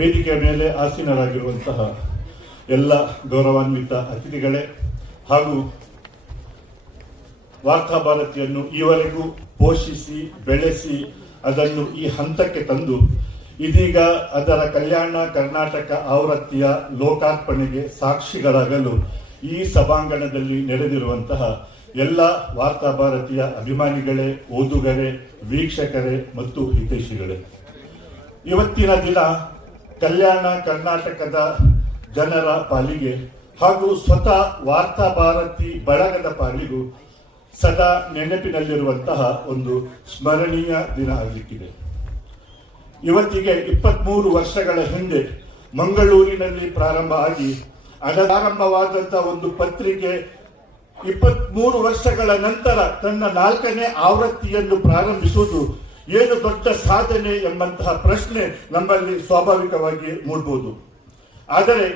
ವೇದಿಕೆಯ ಮೇಲೆ ಆಸೀನರಾಗಿರುವಂತಹ ಎಲ್ಲ ಗೌರವಾನ್ವಿತ ಅತಿಥಿಗಳೇ ಹಾಗೂ ವಾರ್ತಾ ಭಾರತಿಯನ್ನು ಈವರೆಗೂ ಪೋಷಿಸಿ, ಬೆಳೆಸಿ ಅದನ್ನು ಈ ಹಂತಕ್ಕೆ ತಂದು ಇದೀಗ ಅದರ ಕಲ್ಯಾಣ ಕರ್ನಾಟಕ ಆವೃತ್ತಿಯ ಲೋಕಾರ್ಪಣೆಗೆ ಸಾಕ್ಷಿಗಳಾಗಲು ಈ ಸಭಾಂಗಣದಲ್ಲಿ ನಡೆದಿರುವಂತಹ ಎಲ್ಲ ವಾರ್ತಾ ಭಾರತೀಯ ಅಭಿಮಾನಿಗಳೇ, ಓದುಗರೇ, ವೀಕ್ಷಕರೇ ಮತ್ತು ಹಿತೈಷಿಗಳೇ. ಇವತ್ತಿನ ದಿನ ಕಲ್ಯಾಣ ಕರ್ನಾಟಕದ ಜನರ ಪಾಲಿಗೆ ಹಾಗೂ ಸ್ವತಃ ವಾರ್ತಾ ಭಾರತಿ ಬಳಗದ ಪಾಲಿಗೂ ಸದಾ ನೆನಪಿನಲ್ಲಿರುವಂತಹ ಒಂದು ಸ್ಮರಣೀಯ ದಿನ ಆಗಲಿಕ್ಕಿದೆ. ಇವತ್ತಿಗೆ ಇಪ್ಪತ್ಮೂರು ವರ್ಷಗಳ ಹಿಂದೆ ಮಂಗಳೂರಿನಲ್ಲಿ ಪ್ರಾರಂಭ ಆಗಿ ಅನಾರಂಭವಾದಂತಹ ಒಂದು ಪತ್ರಿಕೆ ಇಪ್ಪತ್ಮೂರು ವರ್ಷಗಳ ನಂತರ ತನ್ನ ನಾಲ್ಕನೇ ಆವೃತ್ತಿಯನ್ನು ಪ್ರಾರಂಭಿಸುವುದು ಏನು ದೊಡ್ಡ ಸಾಧನೆ ಎಂಬಂತಹ ಪ್ರಶ್ನೆ ನಮ್ಮಲ್ಲಿ ಸ್ವಾಭಾವಿಕವಾಗಿ ಮೂಡಬಹುದು ಆದರೆ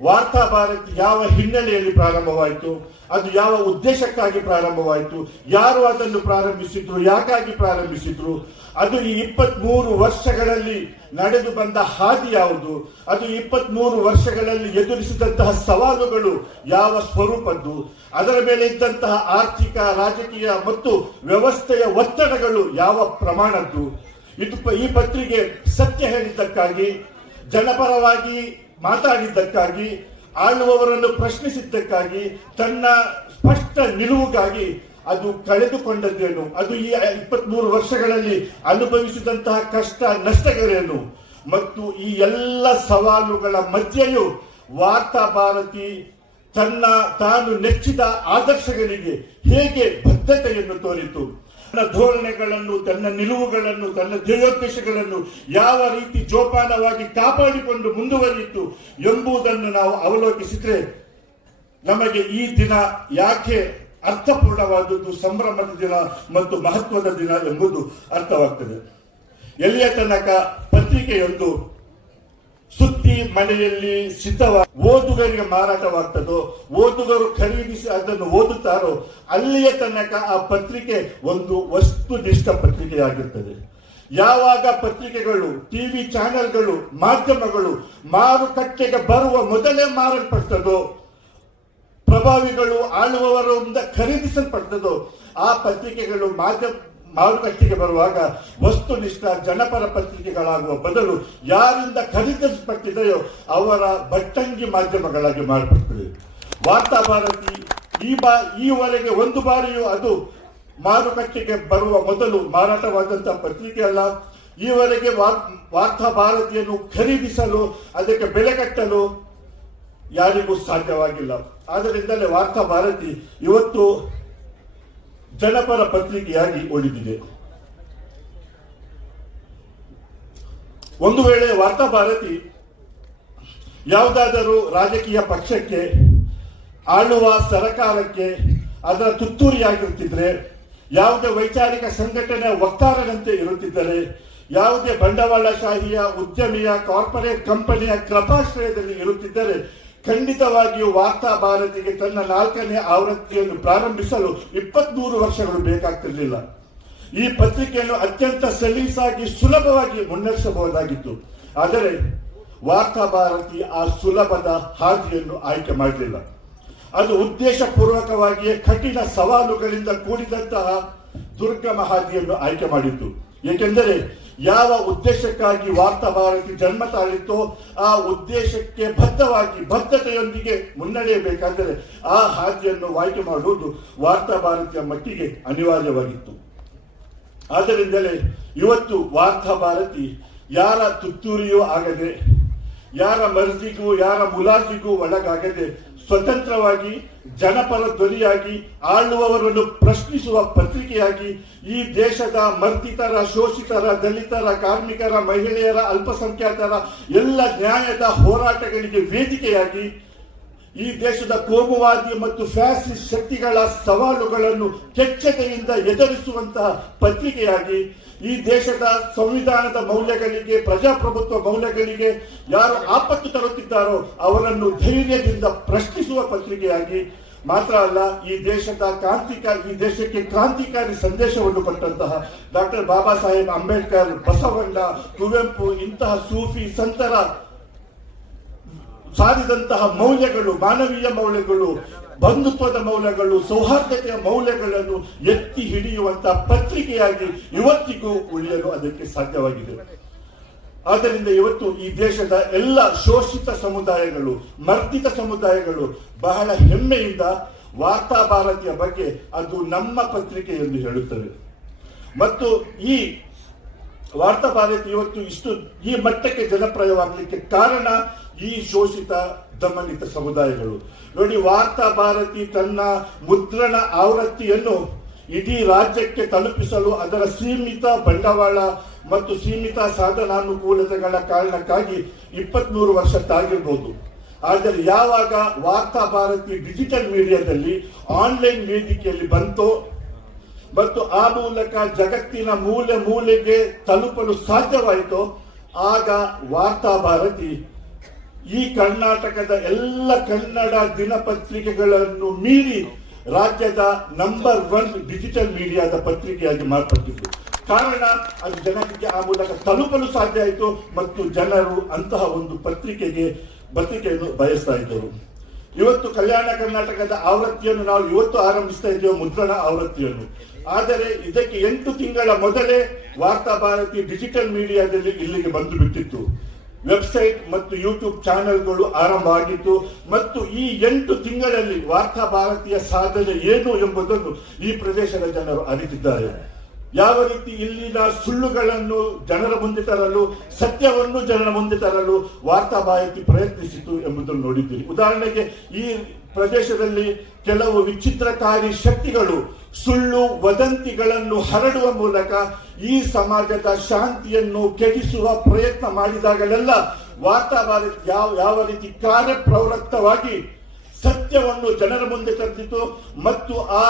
ವಾರ್ತಾ ಭಾರತಿ ಯಾವ ಹಿನ್ನೆಲೆಯಲ್ಲಿ ಪ್ರಾರಂಭವಾಯಿತು, ಅದು ಯಾವ ಉದ್ದೇಶಕ್ಕಾಗಿ ಪ್ರಾರಂಭವಾಯಿತು, ಯಾರು ಅದನ್ನು ಪ್ರಾರಂಭಿಸಿದ್ರು, ಯಾಕಾಗಿ ಪ್ರಾರಂಭಿಸಿದ್ರು, ಅದು ಈ ಇಪ್ಪತ್ಮೂರು ವರ್ಷಗಳಲ್ಲಿ ನಡೆದು ಬಂದ ಹಾದಿ ಯಾವುದು, ಅದು ಇಪ್ಪತ್ಮೂರು ವರ್ಷಗಳಲ್ಲಿ ಎದುರಿಸಿದಂತಹ ಸವಾಲುಗಳು ಯಾವ ಸ್ವರೂಪದ್ದು, ಅದರ ಮೇಲೆ ಇದ್ದಂತಹ ಆರ್ಥಿಕ, ರಾಜಕೀಯ ಮತ್ತು ವ್ಯವಸ್ಥೆಯ ಒತ್ತಡಗಳು ಯಾವ ಪ್ರಮಾಣದ್ದು. ಇದು ಈ ಪತ್ರಿಕೆ ಸತ್ಯ ಹೇಳಿದ್ದಕ್ಕಾಗಿ ಜನಪರವಾಗಿ ಮಾತಾಡಿದ್ದಕ್ಕಾಗಿ, ಆಳುವವರನ್ನು ಪ್ರಶ್ನಿಸಿದ್ದಕ್ಕಾಗಿ, ತನ್ನ ಸ್ಪಷ್ಟ ನಿಲುವುಗಾಗಿ ಅದು ಕಳೆದುಕೊಂಡದ್ದೇನು? ಅದು ಈ ಇಪ್ಪತ್ಮೂರು ವರ್ಷಗಳಲ್ಲಿ ಅನುಭವಿಸಿದಂತಹ ಕಷ್ಟ, ನಷ್ಟಗಳೇನು? ಮತ್ತು ಈ ಎಲ್ಲ ಸವಾಲುಗಳ ಮಧ್ಯೆಯೂ ವಾರ್ತಾ ಭಾರತಿ ತನ್ನ ತಾನು ನೆಚ್ಚಿದ ಆದರ್ಶಗಳಿಗೆ ಹೇಗೆ ಬದ್ಧತೆಯನ್ನು ತೋರಿತು? ತನ್ನ ಧೋರಣೆಗಳನ್ನು, ತನ್ನ ನಿಲುವುಗಳನ್ನು, ತನ್ನ ಧ್ಯೇಯೋದ್ದೇಶಗಳನ್ನು ಯಾವ ರೀತಿ ಜೋಪಾನವಾಗಿ ಕಾಪಾಡಿಕೊಂಡು ಮುಂದುವರಿಯಿತು ಎಂಬುದನ್ನು ನಾವು ಅವಲೋಕಿಸಿದ್ರೆ ನಮಗೆ ಈ ದಿನ ಯಾಕೆ ಅರ್ಥಪೂರ್ಣವಾದದ್ದು, ಸಂಭ್ರಮದ ದಿನ ಮತ್ತು ಮಹತ್ವದ ದಿನ ಎಂಬುದು ಅರ್ಥವಾಗ್ತದೆ. ಎಲ್ಲಿಯ ತನಕ ಪತ್ರಿಕೆಯೊಂದು ಸುದ್ದಿ ಮನೆಯಲ್ಲಿ ಸಿದ್ಧವ ಓದುಗರಿಗೆ ಮಾರಾಟವಾಗ್ತದೋ, ಓದುಗರು ಖರೀದಿಸಿ ಅದನ್ನು ಓದುತ್ತಾರೋ, ಅಲ್ಲಿಯ ತನಕ ಆ ಪತ್ರಿಕೆ ಒಂದು ವಸ್ತುನಿಷ್ಠ ಪತ್ರಿಕೆಯಾಗಿರ್ತದೆ. ಯಾವಾಗ ಪತ್ರಿಕೆಗಳು, ಟಿವಿ ಚಾನೆಲ್ಗಳು, ಮಾಧ್ಯಮಗಳು ಮಾರುಕಟ್ಟೆಗೆ ಬರುವ ಮೊದಲೇ ಮಾರಲ್ಪಡ್ತದೋ, ಪ್ರಭಾವಿಗಳು ಆಳುವವರಿಂದ ಖರೀದಿಸಲ್ಪಡ್ತದೋ, ಆ ಪತ್ರಿಕೆಗಳು ಮಾಧ್ಯಮ ಮಾರುಕಟ್ಟೆಗೆ ಬರುವಾಗ ವಸ್ತುನಿಷ್ಠ ಜನಪರ ಪತ್ರಿಕೆಗಳಾಗುವ ಬದಲು ಯಾರಿಂದ ಖರೀದಿಸಲ್ಪಟ್ಟಿದೆಯೋ ಅವರ ಬಟ್ಟಂಗಿ ಮಾಧ್ಯಮಗಳಾಗಿ ಮಾರ್ಪಡ್ತದೆ ವಾರ್ತಾ ಭಾರತಿ ಈ ಬಾ ಈವರೆಗೆ ಒಂದು ಬಾರಿಯೂ ಅದು ಮಾರುಕಟ್ಟೆಗೆ ಬರುವ ಮೊದಲು ಮಾರಾಟವಾದಂತಹ ಪತ್ರಿಕೆ ಅಲ್ಲ. ಈವರೆಗೆ ವಾರ್- ವಾರ್ತಾ ಭಾರತಿಯನ್ನು ಖರೀದಿಸಲು, ಅದಕ್ಕೆ ಬೆಲೆ ಕಟ್ಟಲು ಯಾರಿಗೂ ಸಾಧ್ಯವಾಗಿಲ್ಲ. ಆದ್ದರಿಂದಲೇ ವಾರ್ತಾ ಭಾರತಿ ಇವತ್ತು ಜನಪರ ಪತ್ರಿಕೆಯಾಗಿ ಉಳಿದಿದೆ. ಒಂದು ವೇಳೆ ವಾರ್ತಾ ಭಾರತಿ ಯಾವುದಾದರೂ ರಾಜಕೀಯ ಪಕ್ಷಕ್ಕೆ ಆಳುವ ಸರಕಾರಕ್ಕೆ ಅದರ ತುತ್ತೂರಿಯಾಗಿರುತ್ತಿದ್ರೆ, ಯಾವುದೇ ವೈಚಾರಿಕ ಸಂಘಟನೆ ವಕ್ತಾರನಂತೆ ಇರುತ್ತಿದ್ದರೆ, ಯಾವುದೇ ಬಂಡವಾಳಶಾಹಿಯ ಉದ್ಯಮಿಯ ಕಾರ್ಪೊರೇಟ್ ಕಂಪನಿಯ ಕೃಪಾಶ್ರಯದಲ್ಲಿ ಇರುತ್ತಿದ್ದರೆ ಖಂಡಿತವಾಗಿಯೂ ವಾರ್ತಾ ಭಾರತಿಗೆ ತನ್ನ ನಾಲ್ಕನೇ ಆವೃತ್ತಿಯನ್ನು ಪ್ರಾರಂಭಿಸಲು ಇಪ್ಪತ್ಮೂರು ವರ್ಷಗಳು ಬೇಕಾಗ್ತಿರಲಿಲ್ಲ. ಈ ಪತ್ರಿಕೆಯನ್ನು ಅತ್ಯಂತ ಸಲೀಸಾಗಿ ಸುಲಭವಾಗಿ ಮುನ್ನಡೆಸಬಹುದಾಗಿತ್ತು. ಆದರೆ ವಾರ್ತಾ ಭಾರತಿ ಆ ಸುಲಭದ ಹಾದಿಯನ್ನು ಆಯ್ಕೆ ಮಾಡಲಿಲ್ಲ. ಅದು ಉದ್ದೇಶಪೂರ್ವಕವಾಗಿಯೇ ಕಠಿಣ ಸವಾಲುಗಳಿಂದ ಕೂಡಿದಂತಹ ದುರ್ಗಮ ಹಾದಿಯನ್ನು ಆಯ್ಕೆ ಮಾಡಿತ್ತು. ಏಕೆಂದರೆ ಯಾವ ಉದ್ದೇಶಕ್ಕಾಗಿ ವಾರ್ತಾ ಭಾರತಿ ಜನ್ಮ ತಾಳಿತ್ತೋ ಆ ಉದ್ದೇಶಕ್ಕೆ ಬದ್ಧವಾಗಿ, ಬದ್ಧತೆಯೊಂದಿಗೆ ಮುನ್ನಡೆಯಬೇಕಾದರೆ ಆ ಹಾದಿಯನ್ನು ಆಯ್ಕೆ ಮಾಡುವುದು ವಾರ್ತಾ ಭಾರತಿಯ ಮಟ್ಟಿಗೆ ಅನಿವಾರ್ಯವಾಗಿತ್ತು. ಆದ್ದರಿಂದಲೇ ಇವತ್ತು ವಾರ್ತಾ ಭಾರತಿ ಯಾರ ತುತ್ತೂರಿಯೂ ಆಗದೆ, ಯಾರ ಮರ್ಜಿಗೂ, ಯಾರ ಮುಲಾಜಿಗೂ ಒಳಗಾಗದೆ ಸ್ವತಂತ್ರವಾಗಿ ಜನಪರ ಧ್ವನಿಯಾಗಿ ಆಳುವವರನ್ನು ಪ್ರಶ್ನಿಸುವ ಪತ್ರಿಕೆಯಾಗಿ ಈ ದೇಶದ ಮರ್ತಿತರ ಶೋಷಿತರ, ದಲಿತರ, ಕಾರ್ಮಿಕರ, ಮಹಿಳೆಯರ, ಅಲ್ಪಸಂಖ್ಯಾತರ ಎಲ್ಲ ನ್ಯಾಯದ ಹೋರಾಟಗಳಿಗೆ ವೇದಿಕೆಯಾಗಿ ಈ ದೇಶದ ಕೋಮುವಾದಿ ಮತ್ತು ಫ್ಯಾಸಿಸ್ಟ್ ಶಕ್ತಿಗಳ ಸವಾಲುಗಳನ್ನು ಕೆಚ್ಚತೆಯಿಂದ ಎದುರಿಸುವಂತಹ ಪತ್ರಿಕೆಯಾಗಿ ಈ ದೇಶದ ಸಂವಿಧಾನದ ಮೌಲ್ಯಗಳಿಗೆ, ಪ್ರಜಾಪ್ರಭುತ್ವ ಮೌಲ್ಯಗಳಿಗೆ ಯಾರು ಆಪತ್ತು ತರುತ್ತಿದ್ದಾರೋ ಅವರನ್ನು ಧೈರ್ಯದಿಂದ ಪ್ರಶ್ನಿಸುವ ಪತ್ರಿಕೆಯಾಗಿ ಮಾತ್ರ ಅಲ್ಲ, ಈ ದೇಶದ ಕ್ರಾಂತಿಕಾರಿ ಈ ದೇಶಕ್ಕೆ ಕ್ರಾಂತಿಕಾರಿ ಸಂದೇಶವನ್ನು ಕೊಟ್ಟಂತಹ ಡಾಕ್ಟರ್ ಬಾಬಾ ಸಾಹೇಬ್ ಅಂಬೇಡ್ಕರ್, ಬಸವಣ್ಣ, ಕುವೆಂಪು, ಇಂತಹ ಸೂಫಿ ಸಂತರ ಸಾರಿದಂತಹ ಮೌಲ್ಯಗಳು, ಮಾನವೀಯ ಮೌಲ್ಯಗಳು, ಬಂಧುತ್ವದ ಮೌಲ್ಯಗಳು, ಸೌಹಾರ್ದತೆಯ ಮೌಲ್ಯಗಳನ್ನು ಎತ್ತಿ ಹಿಡಿಯುವಂತಹ ಪತ್ರಿಕೆಯಾಗಿ ಇವತ್ತಿಗೂ ಉಳಿಯಲು ಅದಕ್ಕೆ ಸಾಧ್ಯವಾಗಿದೆ. ಆದ್ದರಿಂದ ಇವತ್ತು ಈ ದೇಶದ ಎಲ್ಲ ಶೋಷಿತ ಸಮುದಾಯಗಳು, ಮರ್ದಿತ ಸಮುದಾಯಗಳು ಬಹಳ ಹೆಮ್ಮೆಯಿಂದ ವಾರ್ತಾ ಭಾರತಿಯ ಬಗ್ಗೆ ಅದು ನಮ್ಮ ಪತ್ರಿಕೆ ಎಂದು ಹೇಳುತ್ತದೆ ಮತ್ತು ಈ ವಾರ್ತಾ ಭಾರತಿ ಇವತ್ತು ಇಷ್ಟು ಈ ಮಟ್ಟಕ್ಕೆ ಜನಪ್ರಿಯವಾಗಲಿಕ್ಕೆ ಕಾರಣ ಈ ಶೋಷಿತ, ದಮನಿತ ಸಮುದಾಯಗಳು. ನೋಡಿ, ವಾರ್ತಾ ಭಾರತಿ ತನ್ನ ಮುದ್ರಣ ಆವೃತ್ತಿಯನ್ನು ಇಡೀ ರಾಜ್ಯಕ್ಕೆ ತಲುಪಿಸಲು ಅದರ ಸೀಮಿತ ಬಂಡವಾಳ ಮತ್ತು ಸೀಮಿತ ಸಾಧನಾನುಕೂಲತೆಗಳ ಕಾರಣಕ್ಕಾಗಿ ಇಪ್ಪತ್ಮೂರು ವರ್ಷ ತಾಗಿರ್ಬೋದು. ಆದರೆ ಯಾವಾಗ ವಾರ್ತಾ ಭಾರತಿ ಡಿಜಿಟಲ್ ಮೀಡಿಯಾದಲ್ಲಿ ಆನ್ಲೈನ್ ವೇದಿಕೆಯಲ್ಲಿ ಬಂತೋ ಮತ್ತು ಆ ಮೂಲಕ ಜಗತ್ತಿನ ಮೂಲೆ ಮೂಲೆಗೆ ತಲುಪಲು ಸಾಧ್ಯವಾಯಿತು, ಆಗ ವಾರ್ತಾ ಭಾರತಿ ಈ ಕರ್ನಾಟಕದ ಎಲ್ಲ ಕನ್ನಡ ದಿನಪತ್ರಿಕೆಗಳನ್ನು ಮೀರಿ ರಾಜ್ಯದ ನಂಬರ್ ಒನ್ ಡಿಜಿಟಲ್ ಮೀಡಿಯಾದ ಪತ್ರಿಕೆಯಾಗಿ ಮಾರ್ಪಟ್ಟಿತ್ತು ಕಾರಣ, ಅದು ಜನರಿಗೆ ಆ ಮೂಲಕ ತಲುಪಲು ಸಾಧ್ಯ ಆಯಿತು ಮತ್ತು ಜನರು ಅಂತಹ ಒಂದು ಪತ್ರಿಕೆಗೆ ಪತ್ರಿಕೆಯನ್ನು ಬಯಸ್ತಾ ಇದ್ದರು. ಇವತ್ತು ಕಲ್ಯಾಣ ಕರ್ನಾಟಕದ ಆವೃತ್ತಿಯನ್ನು ನಾವು ಇವತ್ತು ಆರಂಭಿಸ್ತಾ ಇದ್ದೇವೆ, ಮುದ್ರಣ ಆವೃತ್ತಿಯನ್ನು. ಆದರೆ ಇದಕ್ಕೆ ಎಂಟು ತಿಂಗಳ ಮೊದಲೇ ವಾರ್ತಾ ಭಾರತಿ ಡಿಜಿಟಲ್ ಮೀಡಿಯಾದಲ್ಲಿ ಇಲ್ಲಿಗೆ ಬಂದು ಬಿಟ್ಟಿತ್ತು. ವೆಬ್ಸೈಟ್ ಮತ್ತು ಯೂಟ್ಯೂಬ್ ಚಾನೆಲ್ಗಳು ಆರಂಭ ಆಗಿತ್ತು. ಮತ್ತು ಈ ಎಂಟು ತಿಂಗಳಲ್ಲಿ ವಾರ್ತಾ ಭಾರತೀಯ ಸಾಧನೆ ಏನು ಎಂಬುದನ್ನು ಈ ಪ್ರದೇಶದ ಜನರು ಅರಿತಿದ್ದಾರೆ. ಯಾವ ರೀತಿ ಇಲ್ಲಿನ ಸುಳ್ಳುಗಳನ್ನು ಜನರ ಮುಂದೆ ತರಲು, ಸತ್ಯವನ್ನು ಜನರ ಮುಂದೆ ತರಲು ವಾರ್ತಾ ಮಾಹಿತಿ ಪ್ರಯತ್ನಿಸಿತು ಎಂಬುದನ್ನು ನೋಡಿದ್ದೀರಿ. ಉದಾಹರಣೆಗೆ ಈ ಪ್ರದೇಶದಲ್ಲಿ ಕೆಲವು ವಿಚಿತ್ರಕಾರಿ ಶಕ್ತಿಗಳು ಸುಳ್ಳು ವದಂತಿಗಳನ್ನು ಹರಡುವ ಮೂಲಕ ಈ ಸಮಾಜದ ಶಾಂತಿಯನ್ನು ಕೆಡಿಸುವ ಪ್ರಯತ್ನ ಮಾಡಿದಾಗಲೆಲ್ಲ ವಾರ್ತಾ ಯಾವ ಯಾವ ರೀತಿ ಕಾರ್ಯಪ್ರವೃತ್ತವಾಗಿ ಸತ್ಯವನ್ನು ಜನರ ಮುಂದೆ ತಂದಿತು ಮತ್ತು ಆ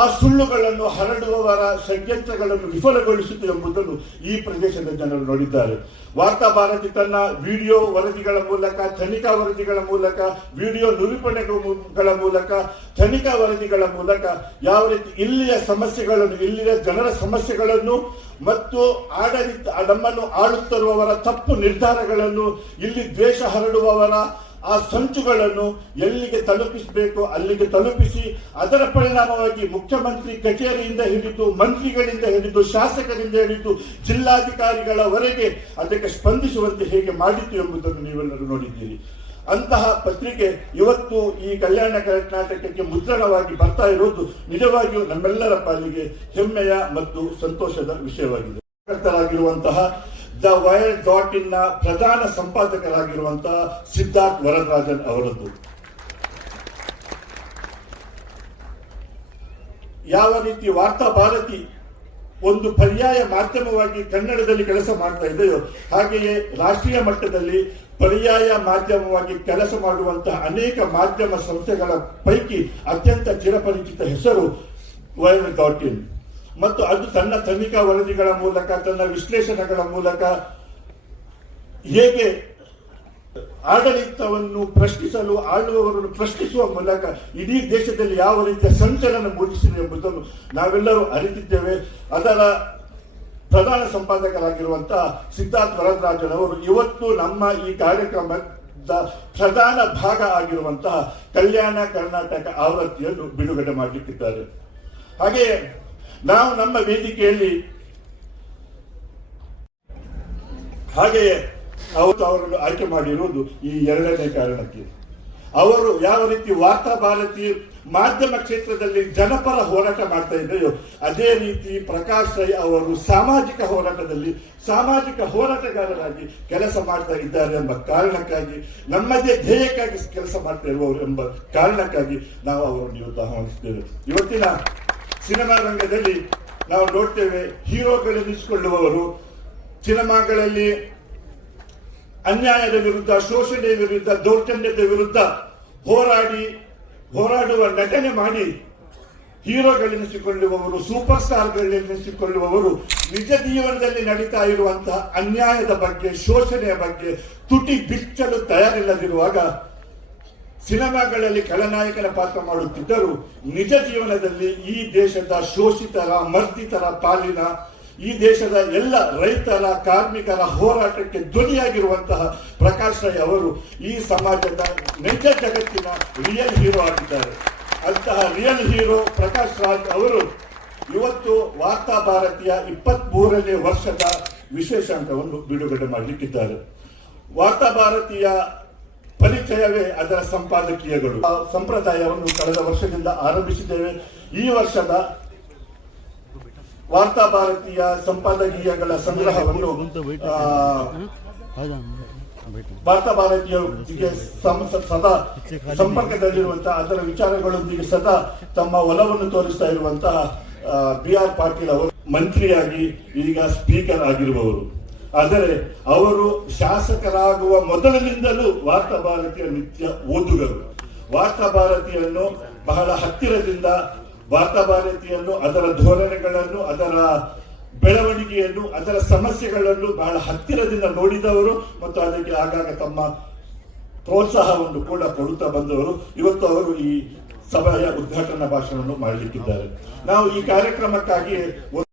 ಆ ಸುಳ್ಳುಗಳನ್ನು ಹರಡುವವರ ಷಡ್ಯಂತ್ರಗಳನ್ನು ವಿಫಲಗೊಳಿಸಿತು ಎಂಬುದನ್ನು ಈ ಪ್ರದೇಶದ ಜನರು ನೋಡಿದ್ದಾರೆ. ವಾರ್ತಾ ಭಾರತಿ ತನ್ನ ವಿಡಿಯೋ ವರದಿಗಳ ಮೂಲಕ, ತನಿಖಾ ವರದಿಗಳ ಮೂಲಕ, ವಿಡಿಯೋ ನಿರೂಪಣೆಗಳ ಮೂಲಕ, ತನಿಖಾ ವರದಿಗಳ ಮೂಲಕ ಯಾವ ರೀತಿ ಇಲ್ಲಿಯ ಸಮಸ್ಯೆಗಳನ್ನು, ಇಲ್ಲಿಯ ಜನರ ಸಮಸ್ಯೆಗಳನ್ನು ಮತ್ತು ಆಡಳಿತ ನಮ್ಮನ್ನು ಆಳುತ್ತಿರುವವರ ತಪ್ಪು ನಿರ್ಧಾರಗಳನ್ನು, ಇಲ್ಲಿ ದ್ವೇಷ ಹರಡುವವರ ಆ ಸಂಚುಗಳನ್ನು ಎಲ್ಲಿಗೆ ತಲುಪಿಸಬೇಕು, ಅಲ್ಲಿಗೆ ತಲುಪಿಸಿ, ಅದರ ಪರಿಣಾಮವಾಗಿ ಮುಖ್ಯಮಂತ್ರಿ ಕಚೇರಿಯಿಂದ ಹಿಡಿದು, ಮಂತ್ರಿಗಳಿಂದ ಹಿಡಿದು, ಶಾಸಕರಿಂದ ಹಿಡಿದು, ಜಿಲ್ಲಾಧಿಕಾರಿಗಳವರೆಗೆ ಅದಕ್ಕೆ ಸ್ಪಂದಿಸುವಂತೆ ಹೇಗೆ ಮಾಡಿತು ಎಂಬುದನ್ನು ನೀವೆಲ್ಲರೂ ನೋಡಿದ್ದೀರಿ. ಅಂತಹ ಪತ್ರಿಕೆ ಇವತ್ತು ಈ ಕಲ್ಯಾಣ ಕರ್ನಾಟಕಕ್ಕೆ ಮುದ್ರಣವಾಗಿ ಬರ್ತಾ ಇರುವುದು ನಿಜವಾಗಿಯೂ ನಮ್ಮೆಲ್ಲರ ಪಾಲಿಗೆ ಹೆಮ್ಮೆಯ ಮತ್ತು ಸಂತೋಷದ ವಿಷಯವಾಗಿದೆ. ಕರ್ತರಾಗಿರುವಂತಹ ದ ವೈರ್ ಡಾಟ್ ಇನ್ನ ಪ್ರಧಾನ ಸಂಪಾದಕರಾಗಿರುವಂತಹ ಸಿದ್ಧಾರ್ಥ್ ವರದರಾಜನ್ ಅವರದ್ದು. ಯಾವ ರೀತಿ ವಾರ್ತಾ ಭಾರತಿ ಒಂದು ಪರ್ಯಾಯ ಮಾಧ್ಯಮವಾಗಿ ಕನ್ನಡದಲ್ಲಿ ಕೆಲಸ ಮಾಡ್ತಾ ಇದೆಯೋ, ಹಾಗೆಯೇ ರಾಷ್ಟ್ರೀಯ ಮಟ್ಟದಲ್ಲಿ ಪರ್ಯಾಯ ಮಾಧ್ಯಮವಾಗಿ ಕೆಲಸ ಮಾಡುವಂತಹ ಅನೇಕ ಮಾಧ್ಯಮ ಸಂಸ್ಥೆಗಳ ಪೈಕಿ ಅತ್ಯಂತ ಚಿರಪರಿಚಿತ ಹೆಸರು ವೈರ್ ಡಾಟ್ ಇನ್. ಮತ್ತು ಅದು ತನ್ನ ತನಿಖಾ ವರದಿಗಳ ಮೂಲಕ, ತನ್ನ ವಿಶ್ಲೇಷಣೆಗಳ ಮೂಲಕ ಹೇಗೆ ಆಡಳಿತವನ್ನು ಪ್ರಶ್ನಿಸಲು, ಆಳುವವರನ್ನು ಪ್ರಶ್ನಿಸುವ ಮೂಲಕ ಇಡೀ ದೇಶದಲ್ಲಿ ಯಾವ ರೀತಿಯ ಸಂಚಲನ ಮೂಡಿಸಿದೆ ಎಂಬುದನ್ನು ನಾವೆಲ್ಲರೂ ಅರಿತಿದ್ದೇವೆ. ಅದರ ಪ್ರಧಾನ ಸಂಪಾದಕರಾಗಿರುವಂತಹ ಸಿದ್ಧಾರ್ಥ ವರದರಾಜನ್ ಅವರು ಇವತ್ತು ನಮ್ಮ ಈ ಕಾರ್ಯಕ್ರಮದ ಪ್ರಧಾನ ಭಾಗ ಆಗಿರುವಂತಹ ಕಲ್ಯಾಣ ಕರ್ನಾಟಕ ಆವೃತ್ತಿಯನ್ನು ಬಿಡುಗಡೆ ಮಾಡಲಿಕ್ಕಿದ್ದಾರೆ. ಹಾಗೆಯೇ ನಾವು ನಮ್ಮ ವೇದಿಕೆಯಲ್ಲಿ ಹಾಗೆಯೇ ಅವರು ಅವರನ್ನು ಆಯ್ಕೆ ಮಾಡಿರುವುದು ಈ ಎರಡನೇ ಕಾರಣಕ್ಕೆ. ಅವರು ಯಾವ ರೀತಿ ವಾರ್ತಾ ಭಾರತಿ ಮಾಧ್ಯಮ ಕ್ಷೇತ್ರದಲ್ಲಿ ಜನಪರ ಹೋರಾಟ ಮಾಡ್ತಾ ಇದ್ದೆಯೋ ಅದೇ ರೀತಿ ಪ್ರಕಾಶ್ ರೈ ಅವರು ಸಾಮಾಜಿಕ ಹೋರಾಟದಲ್ಲಿ ಸಾಮಾಜಿಕ ಹೋರಾಟಗಾರರಾಗಿ ಕೆಲಸ ಮಾಡ್ತಾ ಇದ್ದಾರೆ ಎಂಬ ಕಾರಣಕ್ಕಾಗಿ, ನಮ್ಮದೇ ಧ್ಯೇಯಕ್ಕಾಗಿ ಕೆಲಸ ಮಾಡ್ತಾ ಇರುವವರು ಎಂಬ ಕಾರಣಕ್ಕಾಗಿ ನಾವು ಅವರನ್ನು ಇವತ್ತು ಆಹ್ವಾನಿಸಿದ್ದೇವೆ. ಇವತ್ತಿನ ಸಿನಿಮಾ ರಂಗದಲ್ಲಿ ನಾವು ನೋಡ್ತೇವೆ ಹೀರೋಗಳೆನಿಸಿಕೊಳ್ಳುವವರು ಸಿನಿಮಾಗಳಲ್ಲಿ ಅನ್ಯಾಯದ ವಿರುದ್ಧ, ಶೋಷಣೆಯ ವಿರುದ್ಧ, ದೌರ್ಜನ್ಯದ ವಿರುದ್ಧ ಹೋರಾಡಿ, ಹೋರಾಡುವ ನಟನೆ ಮಾಡಿ ಹೀರೋಗಳೆನಿಸಿಕೊಳ್ಳುವವರು ಸೂಪರ್ ಸ್ಟಾರ್ಗಳೆನಿಸಿಕೊಳ್ಳುವವರು ನಿಜ ಜೀವನದಲ್ಲಿ ನಡೀತಾ ಇರುವಂತಹ ಅನ್ಯಾಯದ ಬಗ್ಗೆ, ಶೋಷಣೆಯ ಬಗ್ಗೆ ತುಟಿ ಬಿಚ್ಚಲು ತಯಾರಿಲ್ಲದಿರುವಾಗ ಸಿನಿಮಾಗಳಲ್ಲಿ ಖಳನಾಯಕನ ಪಾತ್ರ ಮಾಡುತ್ತಿದ್ದರು ನಿಜ ಜೀವನದಲ್ಲಿ ಈ ದೇಶದ ಶೋಷಿತರ, ಮರ್ದಿತರ ಪಾಲಿನ, ಈ ದೇಶದ ಎಲ್ಲ ರೈತರ, ಕಾರ್ಮಿಕರ ಹೋರಾಟಕ್ಕೆ ಧ್ವನಿಯಾಗಿರುವಂತಹ ಪ್ರಕಾಶ್ ರೈ ಅವರು ಈ ಸಮಾಜದ ನಿಜ ಜಗತ್ತಿನ ರಿಯಲ್ ಹೀರೋ ಆಗಿದ್ದಾರೆ. ಅಂತಹ ರಿಯಲ್ ಹೀರೋ ಪ್ರಕಾಶ್ ರಾಜ್ ಅವರು ಇವತ್ತು ವಾರ್ತಾ ಭಾರತೀಯ ಇಪ್ಪತ್ತ್ ಮೂರನೇ ವರ್ಷದ ವಿಶೇಷಾಂಕವನ್ನು ಬಿಡುಗಡೆ ಮಾಡಲಿಕ್ಕಿದ್ದಾರೆ. ವಾರ್ತಾ ಭಾರತೀಯ ಪರಿಚಯವೇ ಅದರ ಸಂಪಾದಕೀಯಗಳು. ಆ ಸಂಪ್ರದಾಯವನ್ನು ಕಳೆದ ವರ್ಷದಿಂದ ಆರಂಭಿಸಿದ್ದೇವೆ. ಈ ವರ್ಷದ ವಾರ್ತಾ ಭಾರತೀಯ ಸಂಪಾದಕೀಯಗಳ ಸಂಗ್ರಹವನ್ನು ವಾರ್ತಾ ಭಾರತೀಯ ಸದಾ ಸಂಪರ್ಕದಲ್ಲಿರುವಂತಹ ಅದರ ವಿಚಾರಗಳೊಂದಿಗೆ ಸದಾ ತಮ್ಮ ಒಲವನ್ನು ತೋರಿಸ್ತಾ ಇರುವಂತಹ ಬಿ ಆರ್ ಪಾಟೀಲ್ ಅವರು ಮಂತ್ರಿಯಾಗಿ ಈಗ ಸ್ಪೀಕರ್ ಆಗಿರುವವರು. ಆದರೆ ಅವರು ಶಾಸಕರಾಗುವ ಮೊದಲಿನಿಂದಲೂ ವಾರ್ತಾ ಭಾರತೀಯ ನಿತ್ಯ ಓದುಗರು. ವಾರ್ತಾ ಭಾರತಿಯನ್ನು ಬಹಳ ಹತ್ತಿರದಿಂದ ವಾರ್ತಾ ಭಾರತಿಯನ್ನು, ಅದರ ಧೋರಣೆಗಳನ್ನು, ಅದರ ಬೆಳವಣಿಗೆಯನ್ನು, ಅದರ ಸಮಸ್ಯೆಗಳನ್ನು ಬಹಳ ಹತ್ತಿರದಿಂದ ನೋಡಿದವರು ಮತ್ತು ಅದಕ್ಕೆ ಆಗಾಗ ತಮ್ಮ ಪ್ರೋತ್ಸಾಹವನ್ನು ಕೂಡ ಕೊಡುತ್ತಾ ಬಂದವರು. ಇವತ್ತು ಅವರು ಈ ಸಭೆಯ ಉದ್ಘಾಟನಾ ಭಾಷಣವನ್ನು ಮಾಡಲಿಕ್ಕಿದ್ದಾರೆ. ನಾವು ಈ ಕಾರ್ಯಕ್ರಮಕ್ಕಾಗಿ